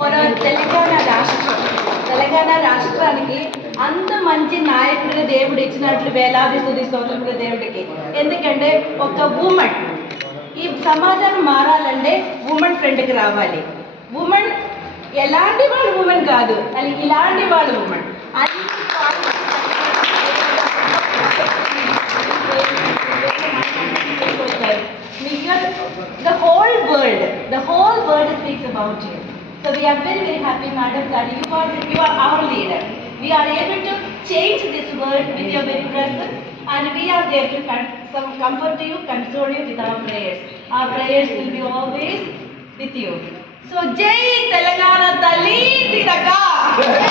మన తెలంగాణ రాష్ట్రం. తెలంగాణ రాష్ట్రానికి అంత మంచి నాయకుడిగా దేవుడు ఇచ్చినట్లు వేలాది స్థుతి స్తోత్రములు దేవుడికి. ఎందుకంటే ఒక ఉమెన్ ఈ సమాజం మారాలంటే ఉమెన్ ఫ్రెండ్కి రావాలి. ఉమెన్ ఎలాంటి వాళ్ళు ఉమెన్ కాదు అని ఇలాంటి వాళ్ళు ఉమెన్ అన్ని Because the whole world, the whole world speaks about you. So we are very, very happy, madam, that you are, you are our leader. We are able to change this world with your very presence, and we are there to com- comfort you, console you with our prayers. Our prayers will be always with you. So, Jai Telangana Tali Tiraka!